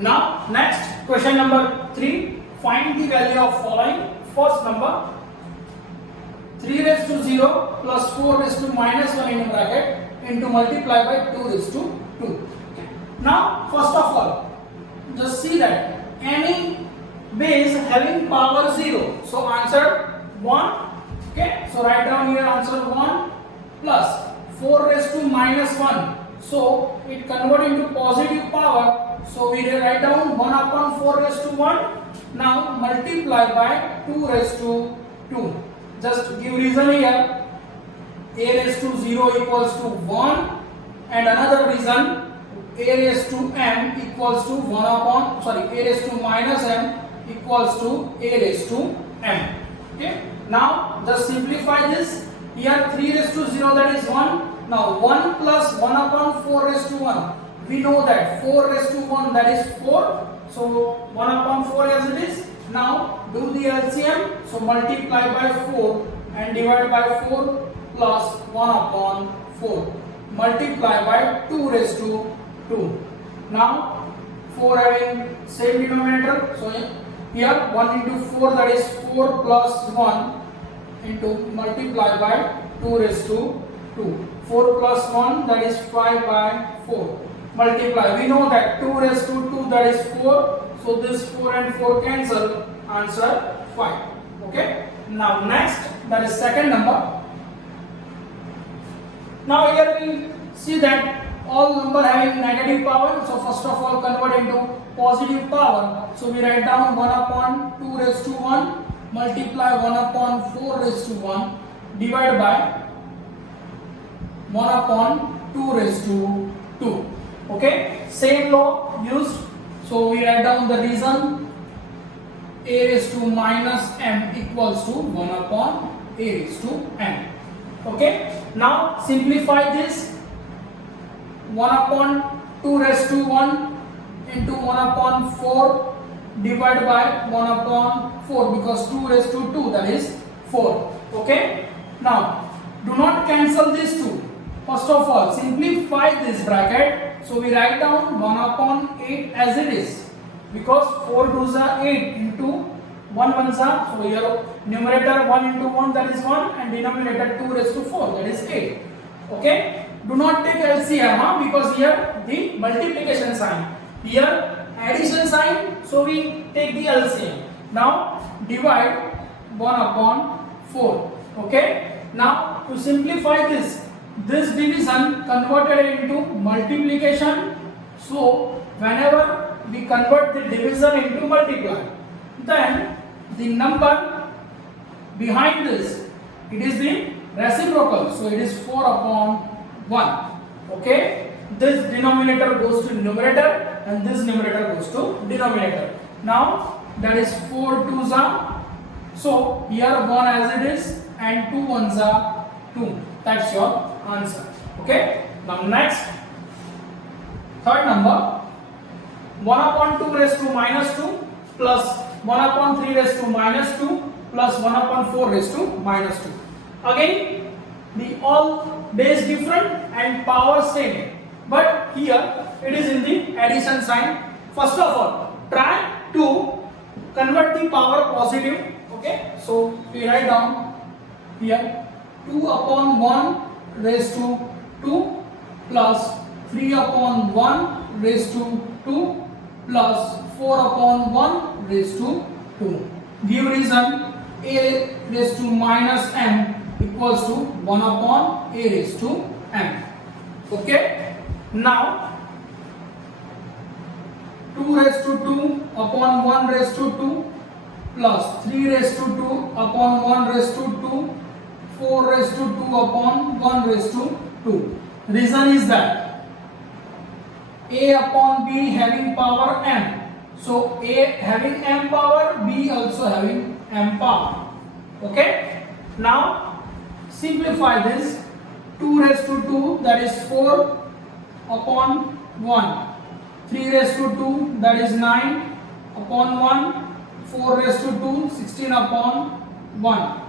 Now next question number 3. Find the value of following. First number 3 raised to 0 plus 4 raised to minus 1 in bracket into multiply by 2 raised to 2. Now first of all, just see that any base having power 0. So answer 1. Okay, so write down here answer 1 plus 4 raised to minus 1. So it convert into positive power. So we write down 1 upon 4 raised to 1. Now multiply by 2 raised to 2. Just give reason here. A raised to 0 equals to 1, and another reason a raised to m equals to 1 upon a raised to minus m equals to a raised to m. Okay. Now just simplify this. Here 3 raised to 0, that is 1. Now 1 plus 1 upon 4 raised to 1. We know that 4 raised to 1, that is 4. So 1 upon 4 as it is. Now do the LCM. So multiply by 4 and divide by 4 plus 1 upon 4. Multiply by 2 raised to 2. Now 4 having same denominator. So here 1 into 4, that is 4 plus 1 into multiply by 2 raised to 2. 4 plus 1, that is 5 by 4. Multiply. We know that 2 raised to 2, that is 4. So this 4 and 4 cancel. Answer 5. Okay. Now next, that is second number. Now here we see that all number having negative power. So first of all convert into positive power. So we write down 1 upon 2 raised to 1. Multiply 1 upon 4 raised to 1. Divide by 1 upon 2 raised to 2. Okay. Same law used. So we write down the reason. A raised to minus m equals to 1 upon a raised to m. Okay. Now simplify this. 1 upon 2 raised to 1 into 1 upon 4 divided by 1 upon 4, because 2 raised to 2, that is 4. Okay. Now do not cancel these two. First of all simplify this bracket. So we write down 1 upon 8 as it is, because 4 2s are 8 into 1 1s are, so here numerator 1 into 1, that is 1, and denominator 2 raised to 4, that is 8. Okay. Do not take LCM, because here the multiplication sign, here addition sign, so we take the LCM. Now divide 1 upon 4. Okay. Now to simplify this division converted into multiplication. So whenever we convert the division into multiply, then the number behind this, it is the reciprocal. So it is 4 upon 1. Okay. This denominator goes to numerator and this numerator goes to denominator. Now that is 4 2s are, so here 1 as it is and 2 1s are 2. That's your answer. Okay. Now next, third number, 1 upon 2 raised to minus 2 plus 1 upon 3 raised to minus 2 plus 1 upon 4 raised to minus 2. Again the all base different and power same, but here it is in the addition sign. First of all try to convert the power positive. Okay. So we write down here 2 upon 1 raised to 2 plus 3 upon 1 raised to 2 plus 4 upon 1 raised to 2. Give reason. A raised to minus m equals to 1 upon a raised to m. Okay. Now 2 raised to 2 upon 1 raised to 2 plus 3 raised to 2 upon 1 raised to 2, 4 raised to 2 upon 1 raised to 2. Reason is that a upon b having power m. So a having m power, b also having m power. Okay. Now simplify this. 2 raised to 2, that is 4 upon 1. 3 raised to 2, that is 9 upon 1. 4 raised to 2, 16 upon 1.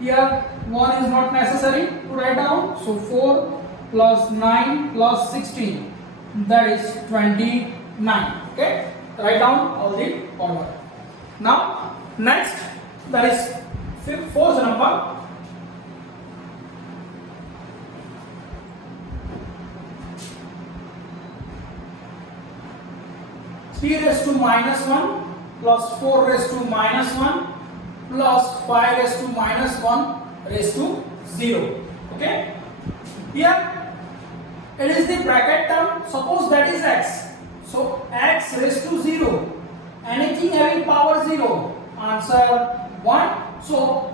Here 1 is not necessary to write down. So 4 plus 9 plus 16, that is 29. Okay. write down all the order. Now next, that is fourth number. Three raised to minus 1 plus 4 raised to minus 1 plus 5 raised to minus 1 raised to 0. Okay? Here it is the bracket term. Suppose that is x. So x raised to 0. Anything having power 0. Answer 1. So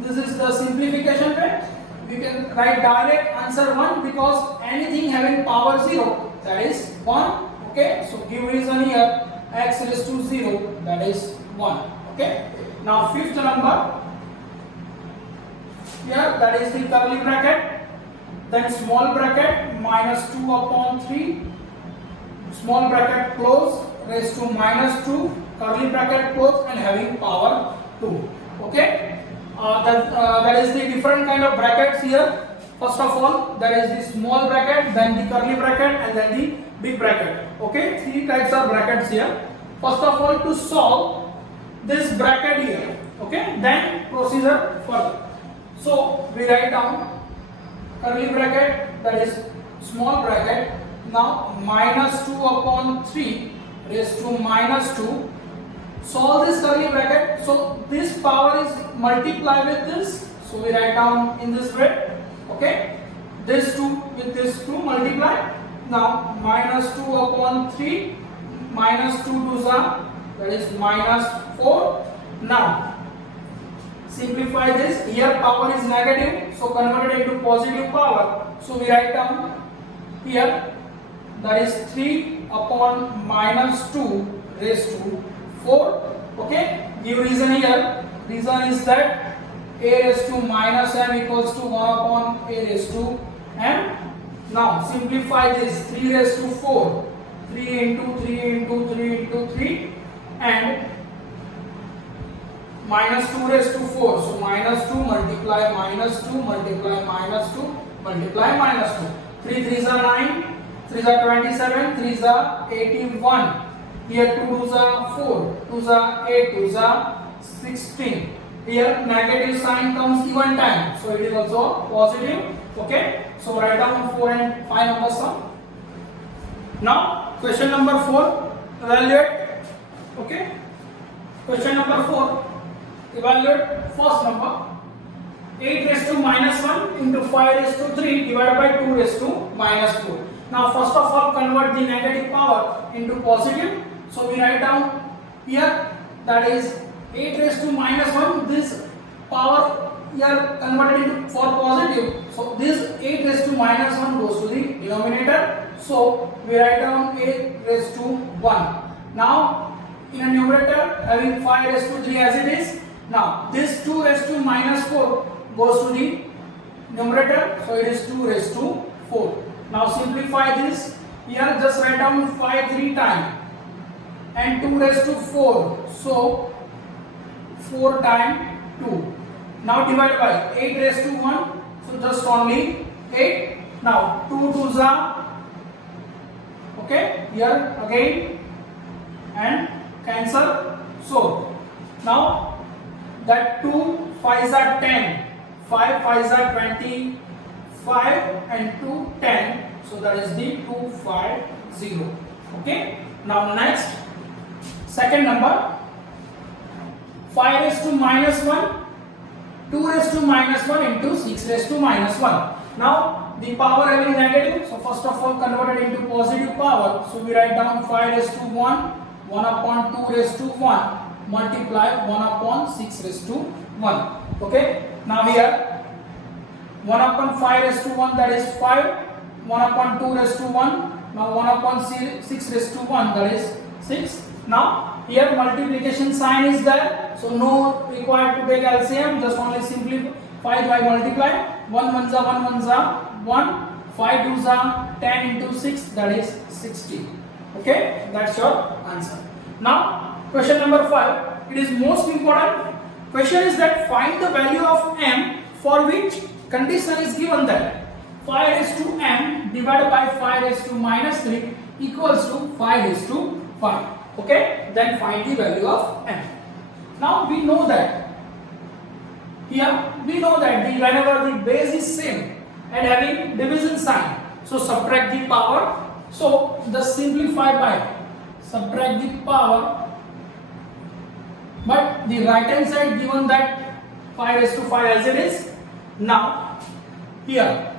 this is the simplification way. We can write direct answer 1 because anything having power 0, that is 1. Okay, so give reason here, x raised to 0, that is 1. Okay, now fifth number, here that is the curly bracket, then small bracket minus 2 upon 3, small bracket close, raised to minus 2, curly bracket close and having power 2. Okay, that is the different kind of brackets here. First of all, there is the small bracket, then the curly bracket and then the big bracket. Okay, three types of brackets here. First of all, to solve this bracket here, okay, then procedure further. So we write down curly bracket, that is small bracket. Now minus 2 upon 3 raised to minus 2. Solve this curly bracket. So this power is multiply with this. So we write down in this way. Okay, this 2 with this 2 multiply. Now minus 2 upon 3 minus 2 to the, that is minus 4. Now simplify this. Here power is negative, so convert it into positive power. So we write down here, that is 3 upon minus 2 raised to 4. Okay, give reason here. Reason is that a raised to minus m equals to 1 upon a raised to m. Now simplify this. 3 raised to 4, 3 into 3 into 3 into 3 and minus 2 raised to 4. So minus 2 multiply minus 2 multiply minus 2 multiply minus 2. 3 3s are 9, 3s are 27, 3s are 81. Here 2 2s are 4, 2s are 8, 2s are 16. Here negative sign comes even time, so it is also positive. Okay, so write down 4 and 5 numbers sum. Now question number 4, evaluate. Okay, question number 4, evaluate first number. 8 raised to minus 1 into 5 raised to 3 divided by 2 raised to minus 4. Now first of all convert the negative power into positive. So we write down here, that is 8 raised to minus 1, this power here converted into for positive. So this 8 raised to minus 1 goes to the denominator. So we write down 8 raised to 1. Now in a numerator having 5 raised to 3 as it is. Now this 2 raised to minus 4 goes to the numerator. So it is 2 raised to 4. Now simplify this. Here just write down 5 3 times and 2 raised to 4. So 4 times 2. Now divide by 8 raised to 1. So just only 8. Now 2 2s are, okay, here again and cancel. So now that 2 5s are 10, 5 5s are 25 and 2 10. So that is the 250. Okay. Now next, second number, 5 raised to minus 1, 2 raised to minus 1 into 6 raised to minus 1. Now the power having negative, so first of all convert it into positive power. So we write down 5 raised to 1, 1 upon 2 raised to 1 multiply 1 upon 6 raised to 1. Okay. Now here 1 upon 5 raised to 1, that is 5, 1 upon 2 raised to 1, now 1 upon 6 raised to 1, that is 6. Now here multiplication sign is there, so no required to take LCM, just only simplify by multiply. 1 ones are 1 ones are 1, 5 twos are 10 into 6, that is 60. Okay, that's your answer. Now question number 5, it is most important. Question is that find the value of m for which condition is given that 5 raised to m divided by 5 raised to minus 3 equals to 5 raised to 5. Okay, then find the value of m. Now we know that here we know that whenever the base is same and having division sign, so subtract the power. So just simplify by subtract the power, but the right hand side given that 5 raised to 5 as it is. Now here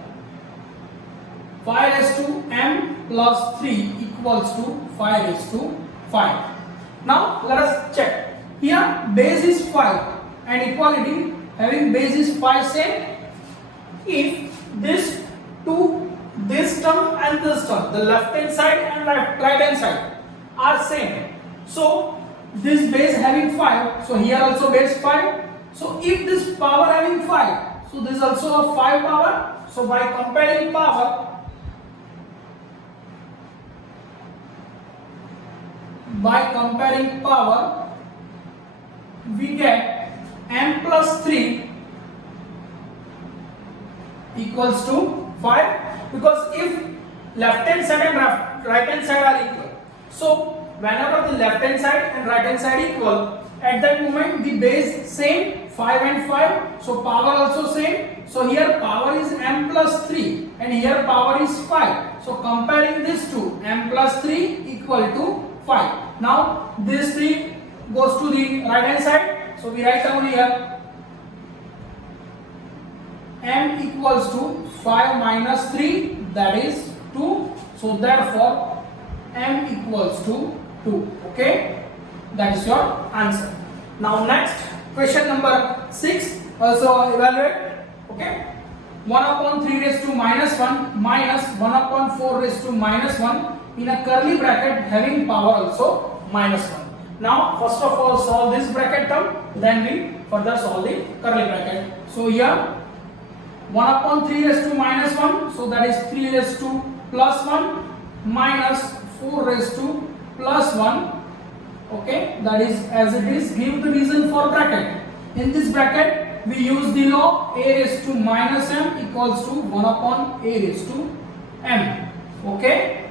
5 raised to m plus 3 equals to 5 raised to 5. Now let us check. Here base is 5 and equality having base is 5 same. If this term and this term, the left hand side and right hand side are same, so this base having 5, so here also base 5. So if this power having 5, so this is also a 5 power. So by comparing power, we get m plus 3 equals to 5, because if left hand side and right hand side are equal, so whenever the left hand side and right hand side equal, at that moment the base same 5 and 5, so power also same. So here power is m plus 3 and here power is 5. So comparing this two, m plus 3 equal to 5. Now this 3 goes to the right hand side, so we write down here m equals to 5 minus 3, that is 2. So therefore m equals to 2. Okay, that is your answer. Now next question number 6, also evaluate. Okay, 1 upon 3 raised to minus 1 minus 1 upon 4 raised to minus 1 in a curly bracket having power also minus 1. Now first of all solve this bracket term, then we further solve the curly bracket. So here 1 upon 3 raised to minus 1, so that is 3 raised to plus 1 minus 4 raised to plus 1. Okay, that is as it is. Give the reason for bracket. In this bracket we use the law a raised to minus m equals to 1 upon a raised to m. Okay,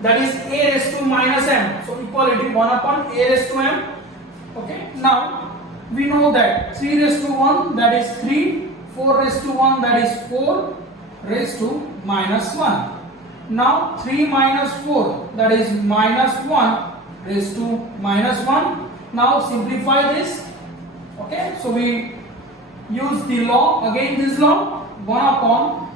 that is a raised to minus m, so equality 1 upon a raised to m. Okay, now we know that 3 raised to 1, that is 3, 4 raised to 1, that is 4 raised to minus 1. Now 3 minus 4, that is minus 1 raised to minus 1. Now simplify this. Okay, so we use the law, again this law, 1 upon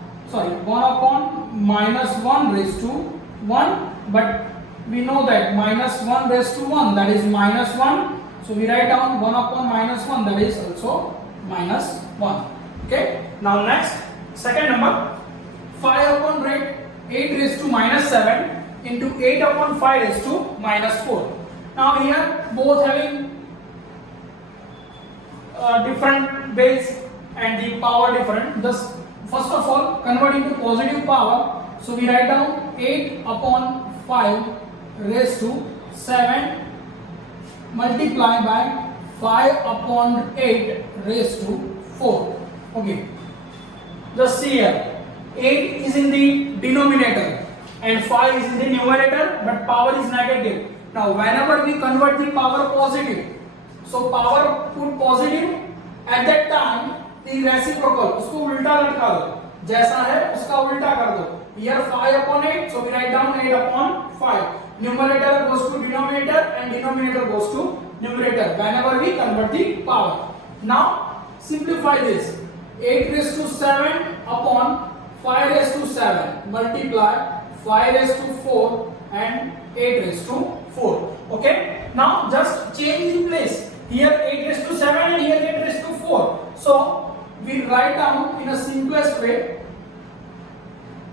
minus 1 raised to 1, but we know that minus 1 raised to 1, that is minus 1. So we write down 1 upon minus 1, that is also minus 1. Okay, now next second number, 5 upon 8 raised to minus 7 into 8 upon 5 raised to minus 4. Now here both having different base and the power different. Thus first of all convert into positive power. So we write down 8 upon 5 raised to 7 multiply by 5 upon 8 raised to 4. Okay, just see here 8 is in the denominator and 5 is in the numerator, but power is negative. Now whenever we convert the power positive, so power put positive, at that time the reciprocal उसको उल्टा लटका दो, जैसा है उसका उल्टा कर दो. Here 5 upon 8, so we write down 8 upon 5. Numerator goes to denominator and denominator goes to numerator whenever we convert the power. Now simplify this. 8 raised to 7 upon 5 raised to 7 multiply 5 raised to 4 and 8 raised to 4. Okay, now just change the place. Here 8 raised to 7 and here 8 raised to 4. So we write down in a simplest way,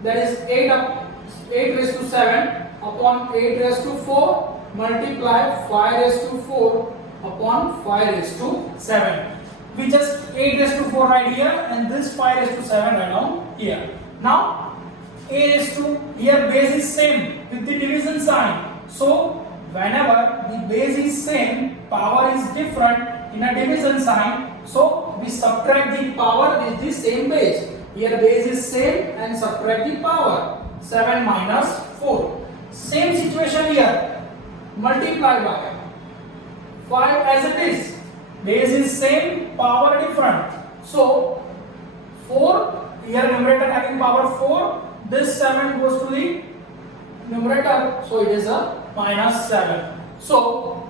that is 8 raised to 7 upon 8 raised to 4 multiply 5 raised to 4 upon 5 raised to 7. We just 8 raised to 4 right here and this 5 raised to 7 right down here. Now a raised to, here base is same with the division sign. So whenever the base is same, power is different in a division sign. So we subtract the power with the same base. Here base is same and subtract the power. 7 minus 4. Same situation here. multiply by 5 as it is. Base is same, power different. So 4, here numerator having power 4, this 7 goes to the numerator, so it is a minus 7. So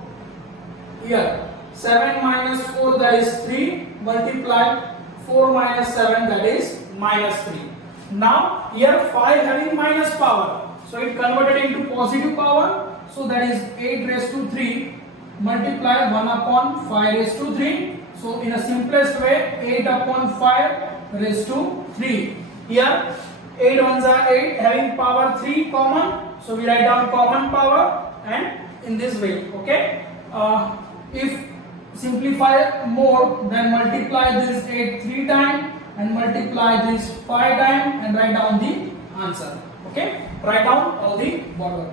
here 7 minus 4, that is 3, multiply 4 minus 7, that is minus 3. Now here 5 having minus power, so it converted into positive power, so that is 8 raised to 3, multiply 1 upon 5 raised to 3. So in a simplest way, 8 upon 5 raised to 3. Here 8 ones are 8, having power 3 common, so we write down common power, and in this way. Okay, if simplify more, then multiply this 8 3 times and multiply this 5 times and write down the answer. Okay, write down all the border.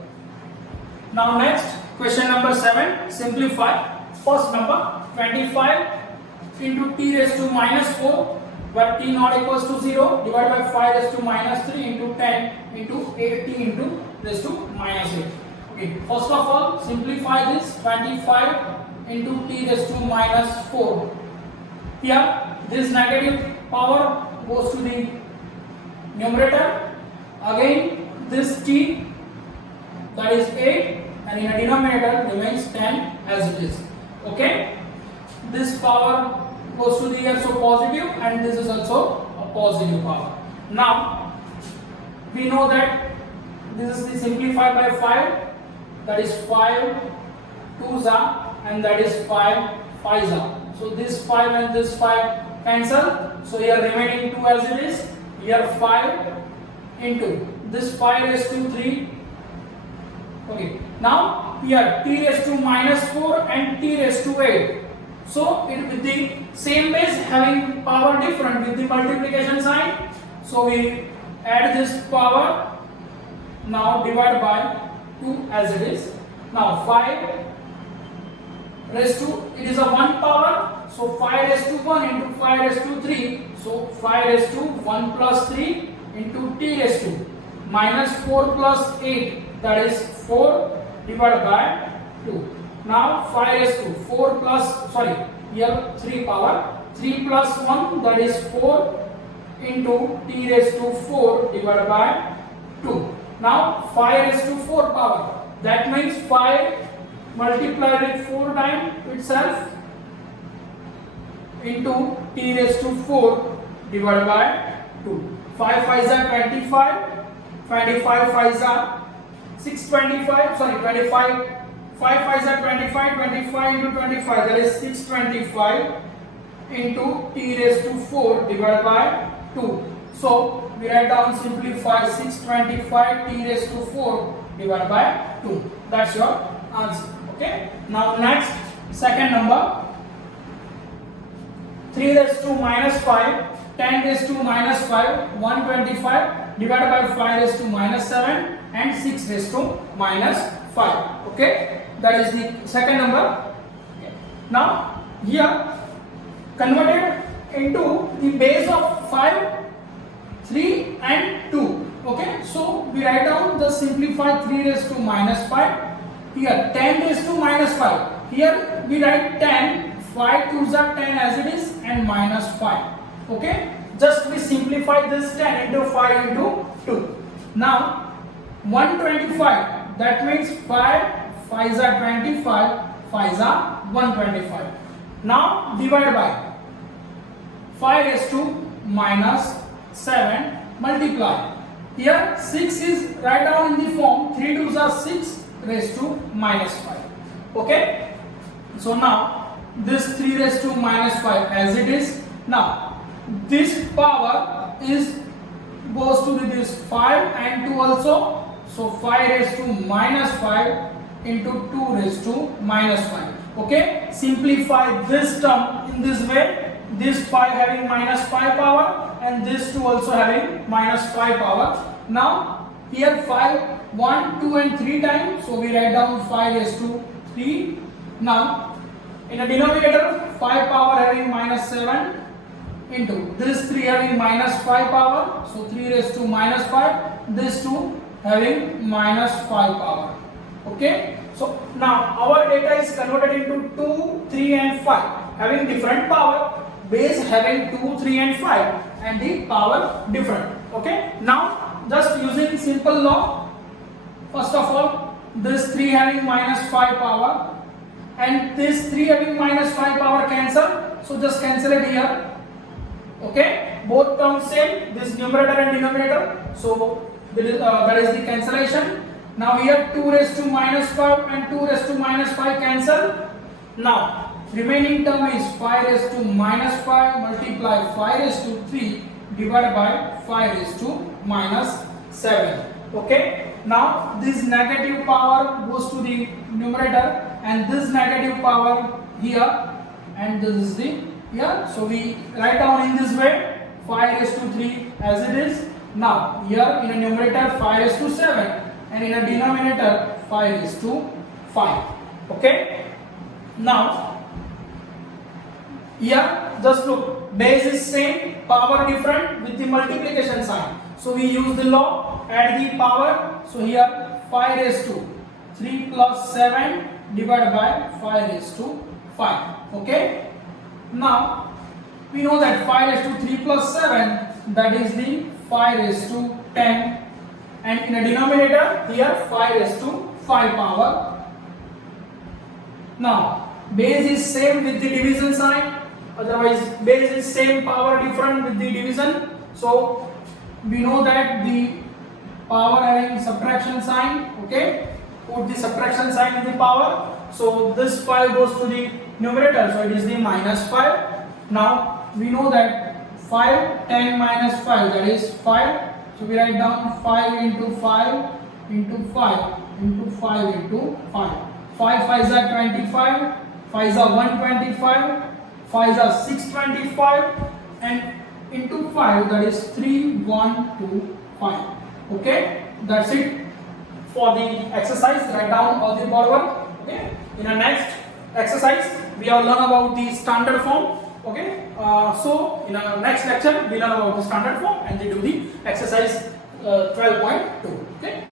Now next, question number 7, simplify. First number 25 into t raised to minus 4, where t not equals to 0, divided by 5 raised to minus 3 into 10 into 8t into raised to minus 8. Okay, first of all, simplify this 25 into t raised to minus 4. Here, this negative power goes to the numerator. Again, this t, that is 8, and in a denominator remains 10 as it is. Okay, this power goes to the here, so positive, and this is also a positive power. Now we know that this is the simplified by 5, that is 5 2s are, and that is 5 5s are. So this 5 and this 5 cancel, so here remaining 2 as it is. Here 5 into this 5 raised to 3. Okay, now here t raised to minus 4 and t raised to 8. So it with the same base having power different with the multiplication sign. So we add this power, now divide by 2 as it is. Now 5 raised to, it is a 1 power, so 5 raised to 1 into 5 raised to 3, so 5 raised to 1 plus 3 into t raised to minus 4 plus 8, that is 4 divided by 2. Now 5 raised to 4 plus, sorry, here 3 power, 3 plus 1, that is 4 into t raised to 4 divided by 2. Now 5 raised to 4 power, that means 5 multiplied with 4 times itself into t raised to 4 divided by 2. 5 5s are 25, 25 5s are 625, sorry 25, 5 5s are 25, 25 into 25, that is 625 into t raised to 4 divided by 2. So we write down, simplify 625 t raised to 4 divided by 2. That's your answer. Okay. Now next, second number, 3 raised to minus 5, 10 raised to minus 5, 125 divided by 5 raised to minus 7 and 6 raised to minus 5. Okay, that is the second number. Okay. Now here converted into the base of 5, 3 and 2. Okay, so we write down the simplified 3 raised to minus 5. Here 10 raised to minus 5. Here we write 10, 5 2s are 10 as it is, and minus 5. Okay, just we simplify this 10 into 5 into 2. Now 125, that means 5 5s are 25, 5s are 125. Now divide by 5 raised to minus 7, multiply. Here 6 is right down in the form 3 2s are 6 raised to minus 5. Okay, so now this 3 raised to minus 5 as it is. Now this power is goes to this 5 and 2 also, so 5 raised to minus 5 into 2 raised to minus 5. Okay, simplify this term in this way, this 5 having minus 5 power and this 2 also having minus 5 power. Now here 5 1 2 and 3 times, so we write down 5 raised to 3. Now in a denominator 5 power having minus 7 into this 3 having minus 5 power, so 3 raised to minus 5, this 2 having minus 5 power. Okay, so now our data is converted into 2, 3 and 5 having different power, base having 2, 3 and 5 and the power different. Okay, now just using simple law, first of all this 3 having minus 5 power and this 3 having minus 5 power cancel, so just cancel it here. Okay, both terms same, this numerator and denominator, so that is the cancellation. Now here 2 raised to minus 5 and 2 raised to minus 5 cancel. Now remaining term is 5 raised to minus 5 multiply 5 raised to 3 divided by 5 raised to minus 7. Okay, now this negative power goes to the numerator and this negative power here and this is the here. So we write down in this way 5 raised to 3 as it is. Now here in a numerator 5 raised to 7 and in a denominator 5 raised to 5. Okay, now here just look, base is same, power different with the multiplication sign, so we use the law, add the power. So here 5 raised to 3 plus 7 divided by 5 raised to 5. Okay, now we know that 5 raised to 3 plus 7, that is the 5 raised to 10 and in a denominator here 5 raised to 5 power. Now base is same with the division sign, otherwise base is same, power different with the division, so we know that the power having subtraction sign. Okay, put the subtraction sign in the power, so this 5 goes to the numerator, so it is the minus 5. Now we know that 5, 10 minus 5, that is 5. So we write down 5 into 5 into 5 into 5 into 5. 5 5s are 25, 5s are 125, 5s are 625 and into 5, that is 3, 1, 2, 5. Okay, that's it for the exercise. Write down all the borrower. Okay, in the next exercise we have learned about the standard form. Okay, so in our next lecture we learn about the standard form and we do the exercise 12.2. Okay.